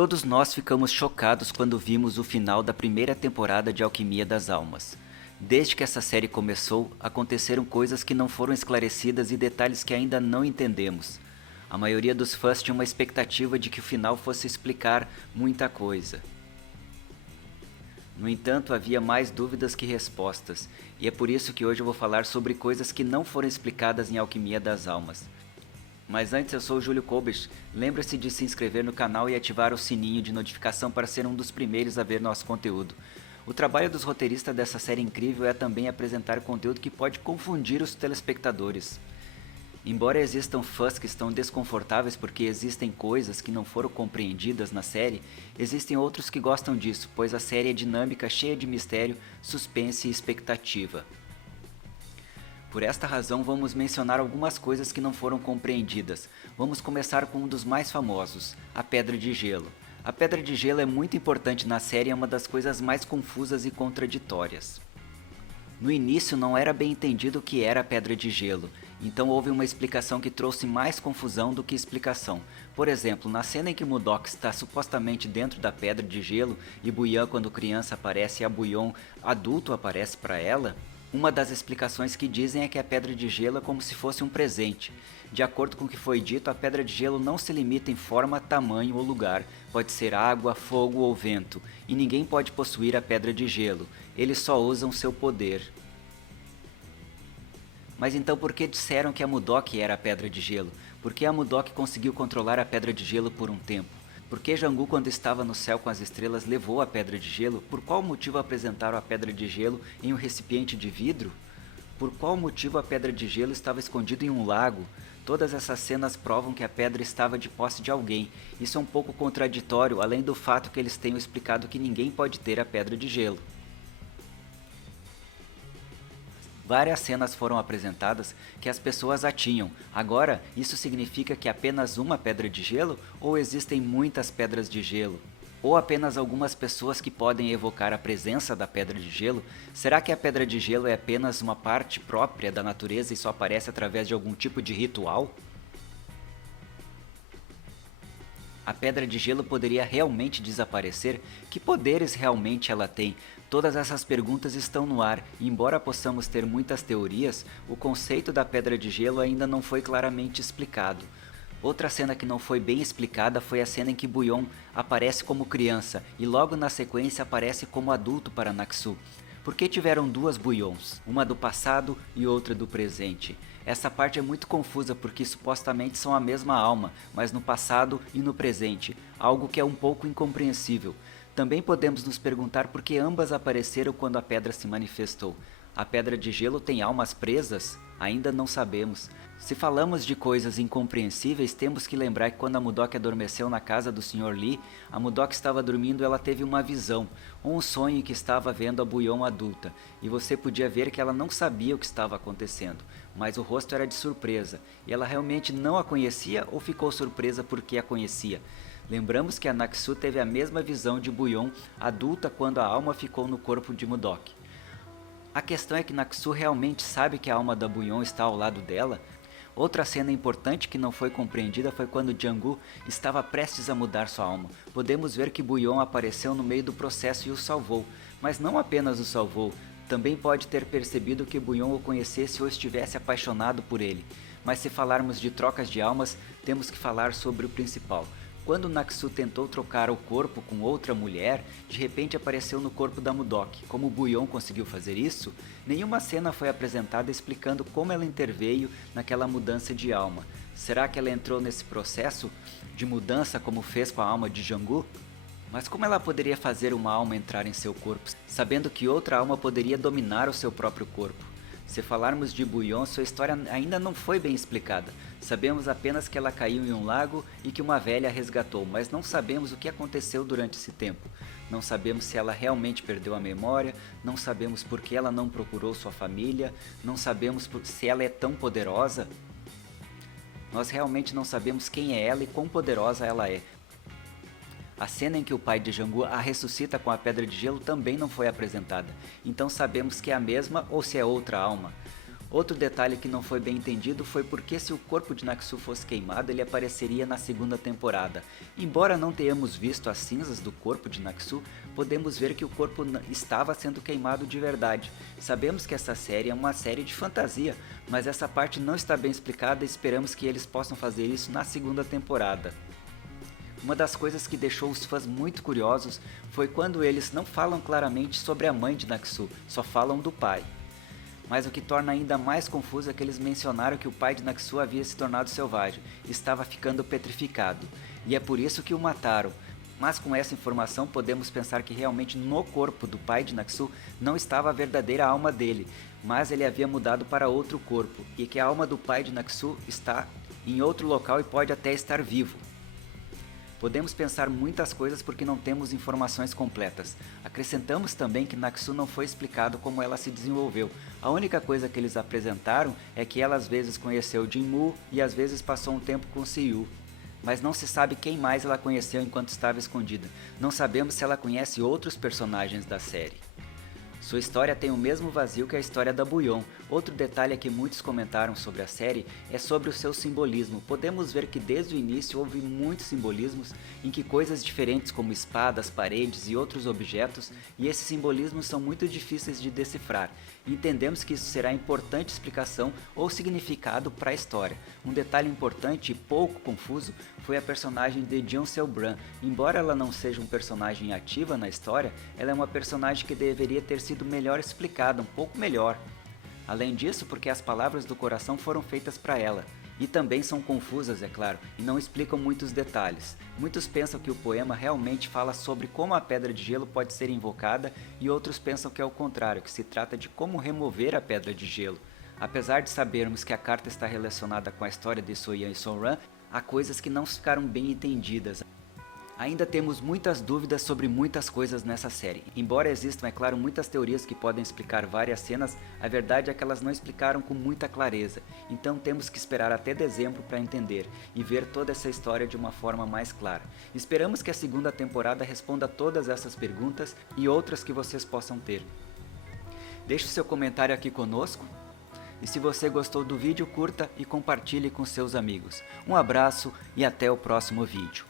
Todos nós ficamos chocados quando vimos o final da primeira temporada de Alquimia das Almas. Desde que essa série começou, aconteceram coisas que não foram esclarecidas e detalhes que ainda não entendemos. A maioria dos fãs tinha uma expectativa de que o final fosse explicar muita coisa. No entanto, havia mais dúvidas que respostas, e é por isso que hoje eu vou falar sobre coisas que não foram explicadas em Alquimia das Almas. Mas antes, eu sou o Júlio Kolbich. Lembre-se de se inscrever no canal e ativar o sininho de notificação para ser um dos primeiros a ver nosso conteúdo. O trabalho dos roteiristas dessa série incrível é também apresentar conteúdo que pode confundir os telespectadores. Embora existam fãs que estão desconfortáveis porque existem coisas que não foram compreendidas na série, existem outros que gostam disso, pois a série é dinâmica, cheia de mistério, suspense e expectativa. Por esta razão, vamos mencionar algumas coisas que não foram compreendidas. Vamos começar com um dos mais famosos, a Pedra de Gelo. A Pedra de Gelo é muito importante na série e é uma das coisas mais confusas e contraditórias. No início não era bem entendido o que era a Pedra de Gelo, então houve uma explicação que trouxe mais confusão do que explicação. Por exemplo, na cena em que Mudok está supostamente dentro da Pedra de Gelo e Buyan, quando criança, aparece e a Buyon adulto aparece para ela, uma das explicações que dizem é que a Pedra de Gelo é como se fosse um presente. De acordo com o que foi dito, a Pedra de Gelo não se limita em forma, tamanho ou lugar, pode ser água, fogo ou vento, e ninguém pode possuir a Pedra de Gelo, eles só usam seu poder. Mas então por que disseram que a Mudok era a Pedra de Gelo? Por que a Mudok conseguiu controlar a Pedra de Gelo por um tempo? Por que Jangu, quando estava no céu com as estrelas, levou a Pedra de Gelo? Por qual motivo apresentaram a Pedra de Gelo em um recipiente de vidro? Por qual motivo a Pedra de Gelo estava escondida em um lago? Todas essas cenas provam que a pedra estava de posse de alguém. Isso é um pouco contraditório, além do fato que eles tenham explicado que ninguém pode ter a Pedra de Gelo. Várias cenas foram apresentadas que as pessoas a tinham. Agora, isso significa que apenas uma pedra de gelo? Ou existem muitas pedras de gelo? Ou apenas algumas pessoas que podem evocar a presença da pedra de gelo? Será que a pedra de gelo é apenas uma parte própria da natureza e só aparece através de algum tipo de ritual? A Pedra de Gelo poderia realmente desaparecer? Que poderes realmente ela tem? Todas essas perguntas estão no ar, e embora possamos ter muitas teorias, o conceito da Pedra de Gelo ainda não foi claramente explicado. Outra cena que não foi bem explicada foi a cena em que Buyon aparece como criança, e logo na sequência aparece como adulto para Naxu. Por que tiveram duas Buyons? Uma do passado e outra do presente? Essa parte é muito confusa porque supostamente são a mesma alma, mas no passado e no presente, algo que é um pouco incompreensível. Também podemos nos perguntar por que ambas apareceram quando a pedra se manifestou. A Pedra de Gelo tem almas presas? Ainda não sabemos. Se falamos de coisas incompreensíveis, temos que lembrar que quando a Mudok adormeceu na casa do Sr. Lee, a Mudok estava dormindo e ela teve uma visão, ou um sonho em que estava vendo a Buyon adulta, e você podia ver que ela não sabia o que estava acontecendo, mas o rosto era de surpresa, e ela realmente não a conhecia ou ficou surpresa porque a conhecia? Lembramos que a Naxu teve a mesma visão de Buyon adulta quando a alma ficou no corpo de Mudok. A questão é que Naxu realmente sabe que a alma da Buyon está ao lado dela? Outra cena importante que não foi compreendida foi quando Jangu estava prestes a mudar sua alma. Podemos ver que Buyon apareceu no meio do processo e o salvou, mas não apenas o salvou, também pode ter percebido que Buyon o conhecesse ou estivesse apaixonado por ele. Mas se falarmos de trocas de almas, temos que falar sobre o principal. Quando Naxu tentou trocar o corpo com outra mulher, de repente apareceu no corpo da Mudok. Como Buyon conseguiu fazer isso? Nenhuma cena foi apresentada explicando como ela interveio naquela mudança de alma. Será que ela entrou nesse processo de mudança como fez com a alma de Jangu? Mas como ela poderia fazer uma alma entrar em seu corpo, sabendo que outra alma poderia dominar o seu próprio corpo? Se falarmos de Buyon, sua história ainda não foi bem explicada. Sabemos apenas que ela caiu em um lago e que uma velha a resgatou, mas não sabemos o que aconteceu durante esse tempo. Não sabemos se ela realmente perdeu a memória, não sabemos por que ela não procurou sua família, não sabemos se ela é tão poderosa. Nós realmente não sabemos quem é ela e quão poderosa ela é. A cena em que o pai de Jangu a ressuscita com a Pedra de Gelo também não foi apresentada, então sabemos que é a mesma ou se é outra alma. Outro detalhe que não foi bem entendido foi porque se o corpo de Naxu fosse queimado, ele apareceria na segunda temporada. Embora não tenhamos visto as cinzas do corpo de Naxu, podemos ver que o corpo estava sendo queimado de verdade. Sabemos que essa série é uma série de fantasia, mas essa parte não está bem explicada e esperamos que eles possam fazer isso na segunda temporada. Uma das coisas que deixou os fãs muito curiosos foi quando eles não falam claramente sobre a mãe de Naxu, só falam do pai. Mas o que torna ainda mais confuso é que eles mencionaram que o pai de Naxu havia se tornado selvagem, estava ficando petrificado, e é por isso que o mataram. Mas com essa informação podemos pensar que realmente no corpo do pai de Naxu não estava a verdadeira alma dele, mas ele havia mudado para outro corpo, e que a alma do pai de Naxu está em outro local e pode até estar vivo. Podemos pensar muitas coisas porque não temos informações completas. Acrescentamos também que Naxu não foi explicado como ela se desenvolveu. A única coisa que eles apresentaram é que ela às vezes conheceu Jinmu e às vezes passou um tempo com Siyu. Mas não se sabe quem mais ela conheceu enquanto estava escondida. Não sabemos se ela conhece outros personagens da série. Sua história tem o mesmo vazio que a história da Bouillon. Outro detalhe que muitos comentaram sobre a série é sobre o seu simbolismo. Podemos ver que desde o início houve muitos simbolismos em que coisas diferentes como espadas, paredes e outros objetos, e esses simbolismos são muito difíceis de decifrar. Entendemos que isso será importante explicação ou significado para a história. Um detalhe importante e pouco confuso foi a personagem de Jeon Seobran. Embora ela não seja um personagem ativa na história, ela é uma personagem que deveria ter sido melhor explicada, um pouco melhor. Além disso, porque as palavras do coração foram feitas para ela. E também são confusas, é claro, e não explicam muitos detalhes. Muitos pensam que o poema realmente fala sobre como a pedra de gelo pode ser invocada, e outros pensam que é o contrário, que se trata de como remover a pedra de gelo. Apesar de sabermos que a carta está relacionada com a história de Soyan e Sonran, há coisas que não ficaram bem entendidas. Ainda temos muitas dúvidas sobre muitas coisas nessa série. Embora existam, é claro, muitas teorias que podem explicar várias cenas, a verdade é que elas não explicaram com muita clareza. Então temos que esperar até dezembro para entender e ver toda essa história de uma forma mais clara. Esperamos que a segunda temporada responda todas essas perguntas e outras que vocês possam ter. Deixe seu comentário aqui conosco. E se você gostou do vídeo, curta e compartilhe com seus amigos. Um abraço e até o próximo vídeo.